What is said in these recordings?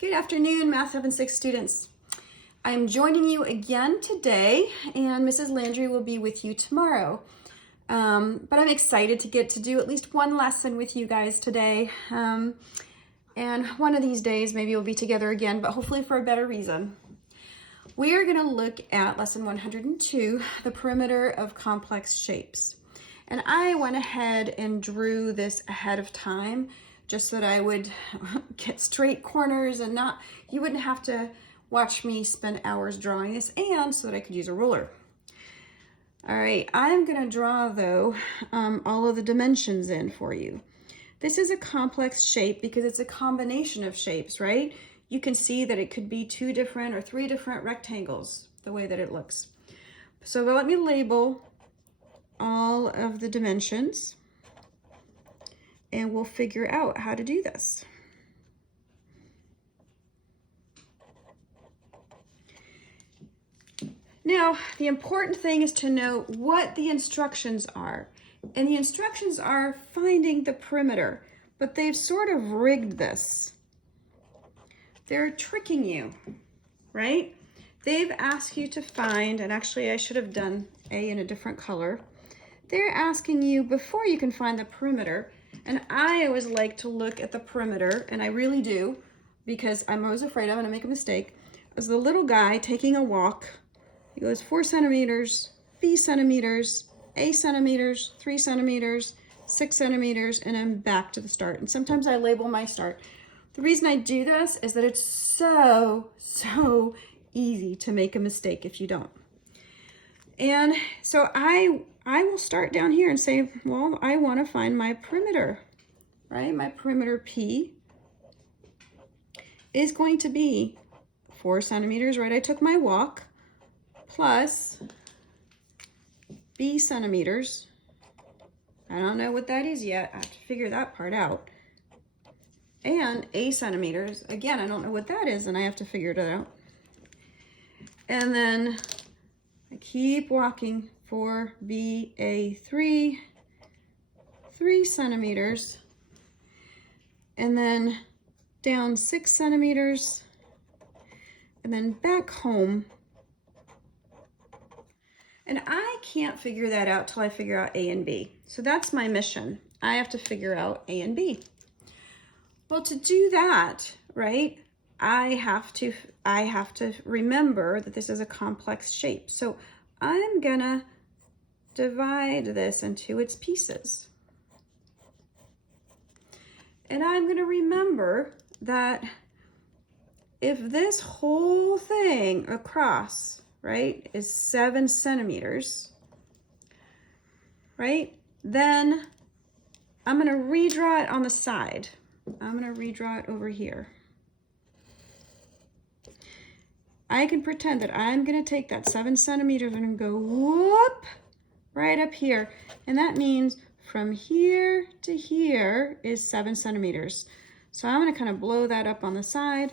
Good afternoon, Math 7-6 students. I'm joining you again today, and Mrs. Landry will be with you tomorrow. But I'm excited to get to do at least one lesson with you guys today. And one of these days, maybe we'll be together again, but hopefully for a better reason. We are going to look at lesson 102, the perimeter of complex shapes. And I went ahead and drew this ahead of time just so that I would get straight corners and you wouldn't have to watch me spend hours drawing this, and so that I could use a ruler. All right, I'm going to draw though all of the dimensions in for you. This is a complex shape because it's a combination of shapes, right? You can see that it could be 2 different or 3 different rectangles, the way that it looks. So let me label all of the dimensions, and we'll figure out how to do this. Now, the important thing is to know what the instructions are. And the instructions are finding the perimeter, but they've sort of rigged this. They're tricking you, right? They've asked you to find, and actually I should have done A in a different color. They're asking you before you can find the perimeter, and I always like to look at the perimeter, and I really do, because I'm always afraid I'm gonna make a mistake, as the little guy taking a walk. He goes 4 centimeters, B centimeters, A centimeters, 3 centimeters, 6 centimeters, and then back to the start. And sometimes I label my start. The reason I do this is that it's so easy to make a mistake if you don't. And so I will start down here and say, well, I want to find my perimeter, right? My perimeter P is going to be 4 centimeters, right? I took my walk, plus B centimeters. I don't know what that is yet. I have to figure that part out. And A centimeters. Again, I don't know what that is, and I have to figure it out. And then I keep walking for BA3, 3 centimeters, and then down 6 centimeters, and then back home. And I can't figure that out till I figure out A and B. So that's my mission. I have to figure out A and B. Well, to do that, right, I have to remember that this is a complex shape. So I'm gonna divide this into its pieces. And I'm gonna remember that if this whole thing across, right, is 7 centimeters, right, then I'm gonna redraw it on the side. I'm gonna redraw it over here. I can pretend that I'm gonna take that 7 centimeters and go whoop right up here. And that means from here to here is 7 centimeters. So I'm gonna kind of blow that up on the side,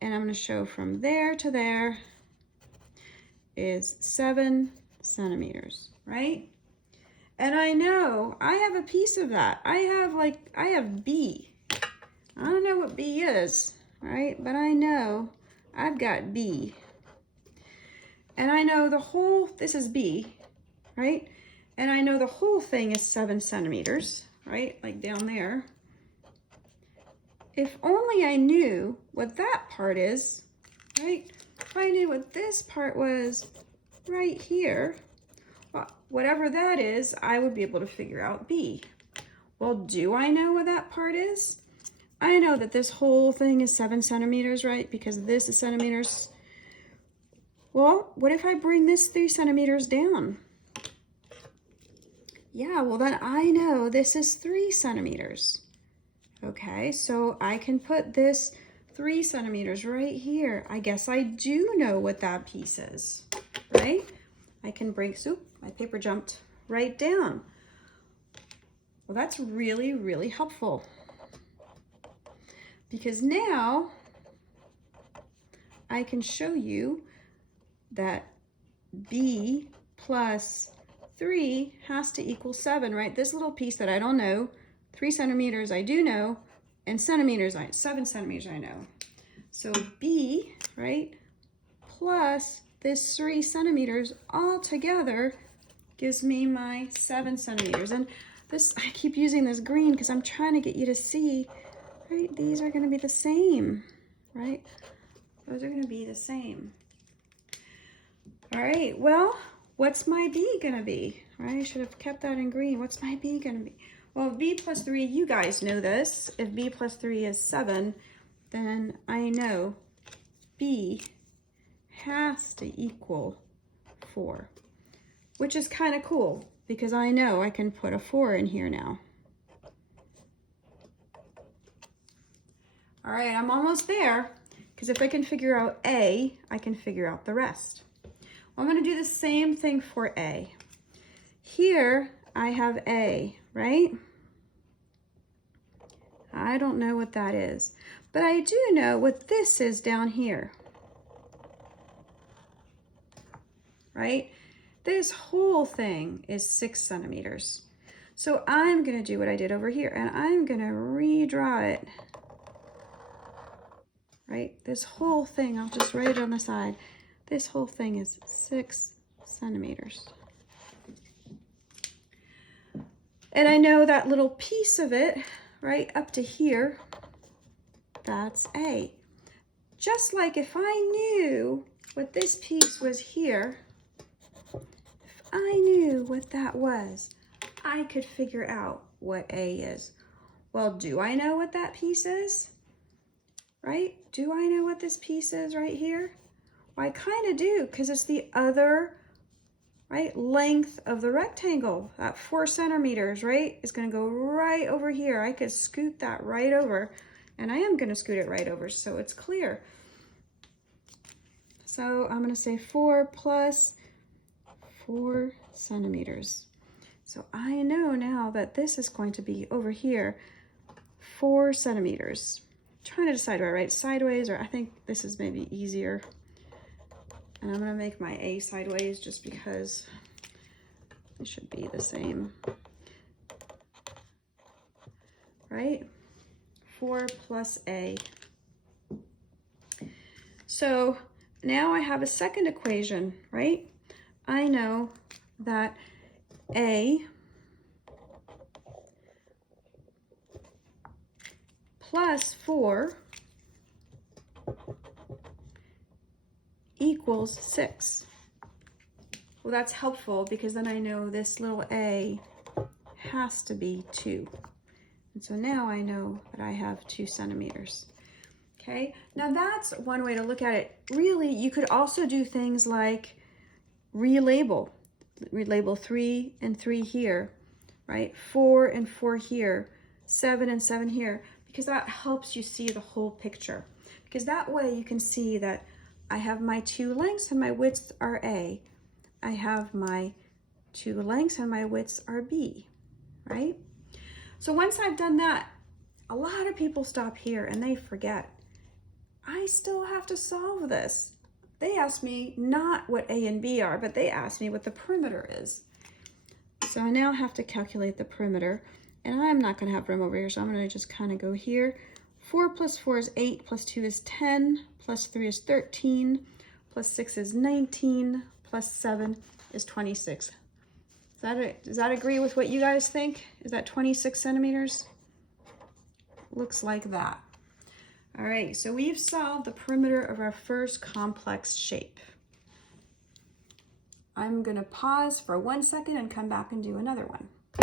and I'm gonna show from there to there is 7 centimeters, right? And I know I have a piece of that. I have B. I don't know what B is, right? But I know I've got B. And I know this is B, right? And I know the whole thing is 7 centimeters, right? Like down there. If only I knew what that part is, right? If I knew what this part was right here, well, whatever that is, I would be able to figure out B. Well, do I know what that part is? I know that this whole thing is 7 centimeters, right? Because this is centimeters. Well, what if I bring this 3 centimeters down? Yeah, well then I know this is 3 centimeters. Okay, so I can put this 3 centimeters right here. I guess I do know what that piece is, right? I can bring, my paper jumped right down. Well, that's really helpful. Because now I can show you that B plus 3 has to equal 7, right? This little piece that I don't know, 3 centimeters I do know, and centimeters, 7 centimeters I know. So B, right, plus this 3 centimeters all together gives me my 7 centimeters. And this, I keep using this green because I'm trying to get you to see, right, these are going to be the same, right? Those are going to be the same. All right, well, what's my B going to be? Right, I should have kept that in green. What's my B going to be? Well, B plus 3, you guys know this. If B plus 3 is 7, then I know B has to equal 4, which is kind of cool because I know I can put a 4 in here now. All right, I'm almost there because if I can figure out A, I can figure out the rest. Well, I'm going to do the same thing for A. Here I have A, right? I don't know what that is, but I do know what this is down here, right? This whole thing is 6 centimeters. So I'm going to do what I did over here, and I'm going to redraw it, right? This whole thing, I'll just write it on the side. This whole thing is 6 centimeters. And I know that little piece of it, right up to here, that's A. Just like if I knew what this piece was here, if I knew what that was, I could figure out what A is. Well, do I know what that piece is? Right? Do I know what this piece is right here? Well, I kind of do, because it's the other, right, length of the rectangle. That 4 centimeters, right, is going to go right over here. I could scoot that right over, and I am going to scoot it right over so it's clear. So I'm going to say 4 plus 4 centimeters. So I know now that this is going to be over here, 4 centimeters. I'm trying to decide, do I write sideways, or I think this is maybe easier. And I'm going to make my A sideways just because it should be the same, right? 4 plus A. So now I have a second equation, right? I know that A plus 4 equals 6. Well, that's helpful because then I know this little A has to be 2. And so now I know that I have 2 centimeters. Okay, now that's one way to look at it. Really, you could also do things like relabel 3 and 3 here, right? 4 and 4 here, 7 and 7 here, because that helps you see the whole picture. Because that way you can see that I have my 2 lengths and my widths are A. I have my 2 lengths and my widths are B, right? So once I've done that, a lot of people stop here and they forget. I still have to solve this. They ask me not what A and B are, but they ask me what the perimeter is. So I now have to calculate the perimeter, and I'm not going to have room over here, so I'm going to just kind of go here. 4 plus 4 is 8, plus 2 is 10, plus 3 is 13, plus 6 is 19, plus 7 is 26. Does that agree with what you guys think? Is that 26 centimeters? Looks like that. All right, so we've solved the perimeter of our first complex shape. I'm going to pause for 1 second and come back and do another one.